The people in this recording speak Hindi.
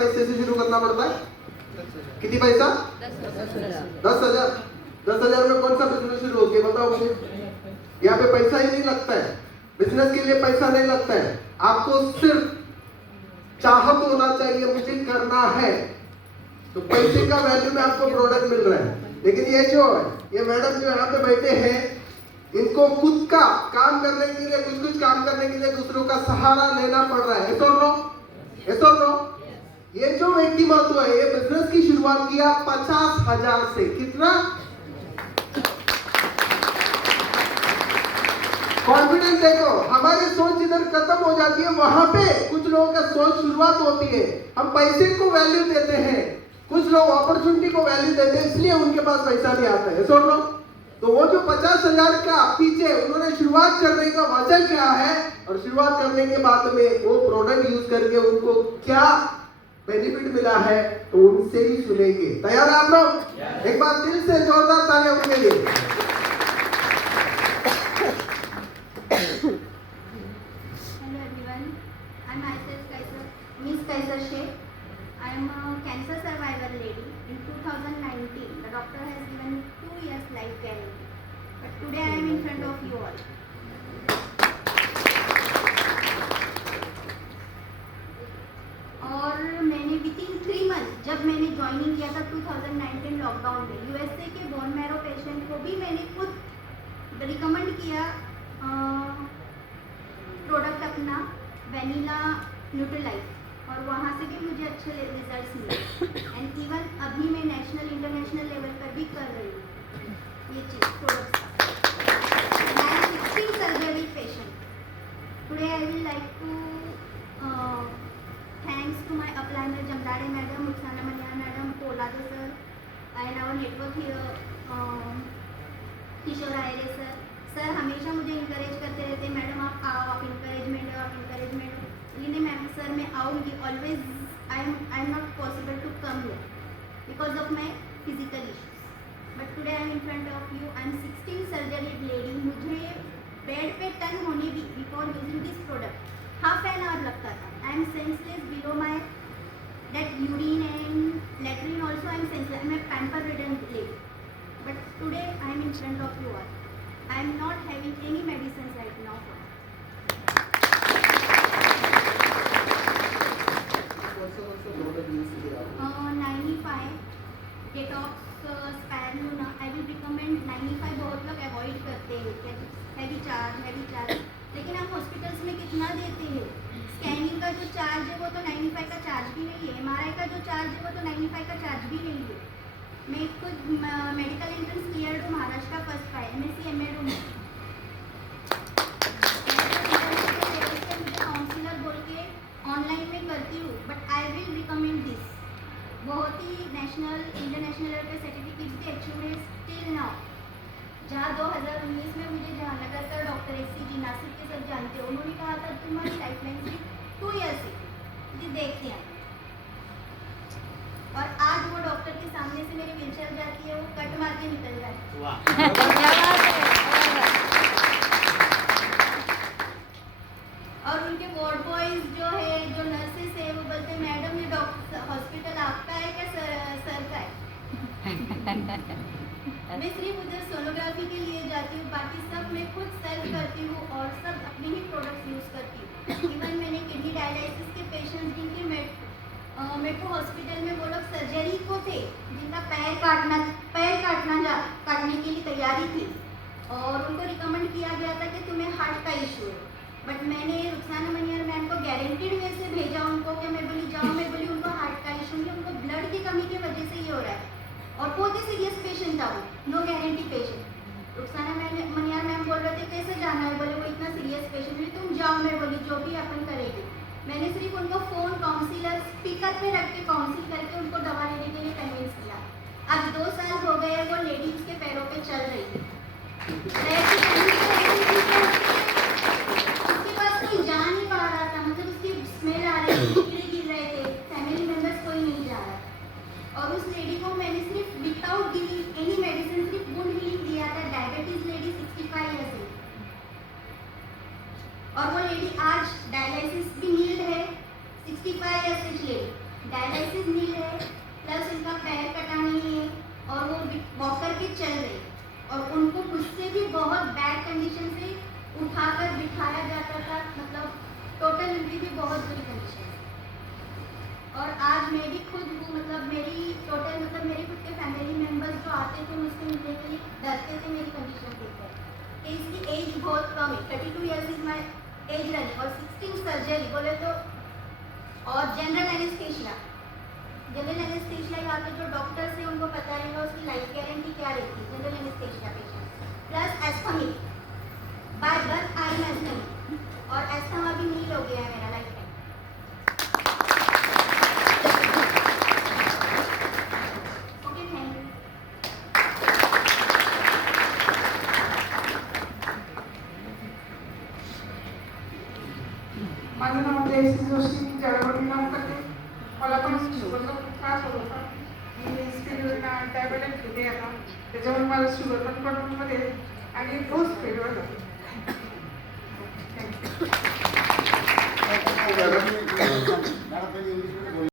पैसे से शुरू करना पड़ता है। कितनी पैसा? 10,000। 10,000 में कौन सा बिजनेस शुरू होती है बताओ मुझे। यहाँ पे पैसा ही नहीं लगता है, बिजनेस के लिए पैसा नहीं लगता है। आपको सिर्फ चाहत होना चाहिए, मुझे करना है, तो पैसे का वैल्यू में आपको प्रोडक्ट मिल रहा है। लेकिन ये जो है, ये मैडम जो यहाँ पे बैठे हैं, इनको खुद का काम करने के लिए, कुछ काम करने के लिए दूसरों का सहारा लेना पड़ रहा है। ऐसा नो ये जो व्यक्तिमत्व है, ये बिजनेस की शुरुआत किया 50,000 से। कितना कॉन्फिडेंस देखो। हमारी सोच इधर खत्म हो जाती है, वहां पे कुछ लोगों का सोच शुरुआत होती है। हम पैसे को वैल्यू देते हैं, कुछ लोग अपॉर्चुनिटी को वैल्यू देते हैं, इसलिए उनके पास पैसा नहीं आता है। सुन लो, तो वो जो 50,000 का पीछे उन्होंने शुरुआत करने का वजह क्या है, और शुरुआत करने के बाद में वो प्रोडक्ट यूज करके उनको क्या बेनिफिट मिला है, तो उनसे ही सुनेंगे। तैयार है आप लोग? एक बार दिल से जोरदार तालियां उनके लिए। Hello everyone, I'm Miss Kaiser Sheikh. I am a cancer survivor lady. In 2019, the doctor has given 2 years life guarantee. But today I am in front of you all. और मैंने विदिन 3 मंथ जब मैंने ज्वाइनिंग किया था 2019 लॉकडाउन में, यूएसए के बोन मैरो पेशेंट को भी मैंने खुद रिकमेंड किया प्रोडक्ट अपना वेनिला न्यूट्रीलाइज, और वहाँ से भी मुझे अच्छे रिजल्ट्स मिले। एंड इवन अभी मैं नेशनल इंटरनेशनल लेवल पर भी कर रही हूँ ये चीज़ product. I am 16 surgery patient. Today I will like to thanks to my upliner Jamdare madam, Rukhsana Manyar madam, Polade sir, and our network here Kishore Ayre sir. Sir हमेशा मुझे इंकरेज करते रहते, मैडम आप आओ, आप इंकरेजमेंट हो, आप इंकरेजमेंट हो। लेकिन मैम सर मैं आऊँगी, always I am not possible to come here because of my physical issues. But today I am in front of you. I am 16 surgery lady. मुझे बेड पे टर्न होने भी before using this product half an hour लगता था। I am senseless below my that urine and latrine also. I am senseless. I am a pamper ridden lady. But today I am in front of you all. I am not having any medicines right now. Also 95 detox spirulina. I will recommend 95। बहुत लोग अवॉइड करते हैं, हैवी चार्ज, लेकिन आप हॉस्पिटल्स में कितना देते हैं। स्कैनिंग का जो चार्ज है वो तो 95 का चार्ज भी नहीं है, एमआरआई का जो चार्ज है वो तो 95 का चार्ज भी नहीं है। मैं खुद मेडिकल एंट्रेंस क्लियर हूँ, महाराष्ट्र का फर्स्ट पाए, MSc MA हूँ। मुझे काउंसलर बोल के ऑनलाइन में करती हूँ, but I will recommend this. बहुत ही नेशनल इंटरनेशनल लेवल पे सर्टिफिकेट भी अचीव है स्टिल नाउ। जहाँ 2019 में मुझे जहांनगर का डॉक्टर SCG नासिक के सब जानते हो, उन्होंने कहा था तुम्हारी लाइफ लाइन सिर्फ 2 ईयर्स है, जी देखते हैं। और आज वो डॉक्टर के सामने से मेरी व्हीलचेयर जाती है, वो कट मार के निकल जाती और उनके वार्ड बॉयज जो है, जो नर्सेस है, वो बोलते मैडम ये डॉक्टर हॉस्पिटल आपका है क्या सर का है। मैं सिर्फ उधर सोनोग्राफी के लिए जाती हूँ, बाकी सब मैं खुद सेल्फ करती हूँ और सब अपने ही प्रोडक्ट्स यूज़ करती हूँ। इवन मैंने किडनी डायलिसिस के पेशेंट्स जिनके मेट्रो हॉस्पिटल में वो लोग सर्जरी को थे, जिनका पैर काटने के लिए तैयारी थी, और उनको रिकमेंड किया गया था कि तुम्हें हार्ट का इशू है। बट मैंने रुखसाना मनियर मैम को गारंटीड वे से भेजा उनको, कि मैं बोली जाओ, मैं बोली उनको हार्ट का इशू नहीं, उनको ब्लड की कमी की वजह से ये हो रहा है, और बहुत ही सीरियस पेशेंट था वो, no guarantee patient. Rukhsana Maniyar ma'am बोल रहे थे कैसे जाना है, बोले वो इतना सीरियस पेशेंट है, तुम जाओ। मैं बोली जो भी अपन करेंगे। मैंने सिर्फ उनको फ़ोन काउंसिलर स्पीकर पे रख के काउंसिल करके उनको दवा लेने के लिए कन्विंस किया। अब 2 साल हो गए, वो लेडी उसके पैरों पे चल रही है। उसके पास कोई जा नहीं पा रहा था, मतलब उसकी स्मेल आ रही थी, कीड़े गिर रहे थे, फैमिली मेम्बर्स कोई नहीं जा रहा। और उस लेडी को मैंने सिर्फ विदाउट गिविंग एनी मेडिसिन सिर्फ वुंड हीलिंग दिया था। डायबिटीज लेडी 65 ईयर्स है, और वो लेडी आज डायलिसिस भी नील्ड है। 65 ईयर्स एज लेडी। पैरालिसिस मिल रहे, प्लस उनका पैर कटा नहीं है और वो वॉक करके चल रहे, और उनको मुझसे भी बहुत बैड कंडीशन से उठाकर बिठाया जाता था, मतलब टोटल उनकी भी बहुत बुरी कंडीशन है। और आज मैं भी खुद हूँ, मतलब मेरी टोटल मतलब मेरे खुद के फैमिली मेम्बर्स जो आते थे मुझसे मिलने के लिए डरते थे मेरी कंडीशन देखकर कि इसकी एज बहुत कम है, 32 years is my age running, और 16 सर्जरी बोले तो, और जनरल एनेस्थेशिया यहाँ पे जो डॉक्टर्स हैं उनको पता रहेगा उसकी लाइफ गारंटी क्या रहती है general anaesthesia patient, plus asthmatic, by birth I am asthmatic, और एस्थमा भी नील हो गया है मेरा लाइफ में। Okay, thank you. माझं नाव जयश्री जोशी, मी जळगावला काम करते. मला पण शुगरचा खूप त्रास होत होता. मी स्पिरिडोना टॅबलेट घेते आता, त्याच्यामुळे मला शुगर पण कंट्रोलमध्ये आणि रोज फेवर जाते. थँक्यू. मॅडम